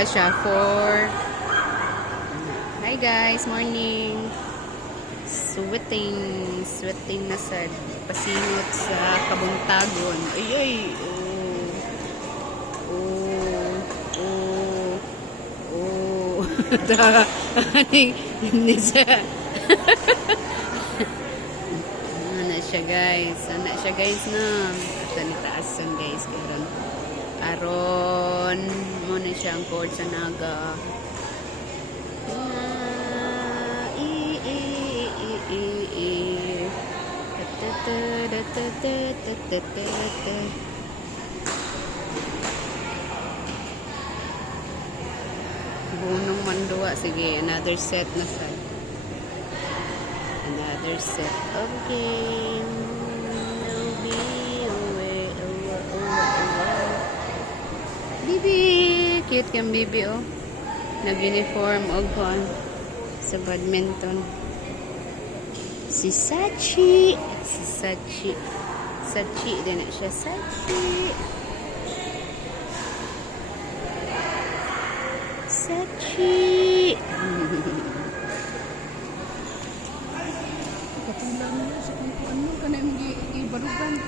pala siya for... Hi guys, morning. Sweating na sad. Pasingot sa kabuntagon. Ay. Hindi siya. Ano siya guys na. Ito ni taas yung guys. Aron muna siyang cord sa naga. Bunong mandua. Sige, another set na sa. Another set of game. Bibi! Cute kang bibi, oh. Nag-uniform, oh, kuan. Sa badminton. Si Sachi din na siya. Sachi. Katulad mo sa kung ano ka na yung ibarugan.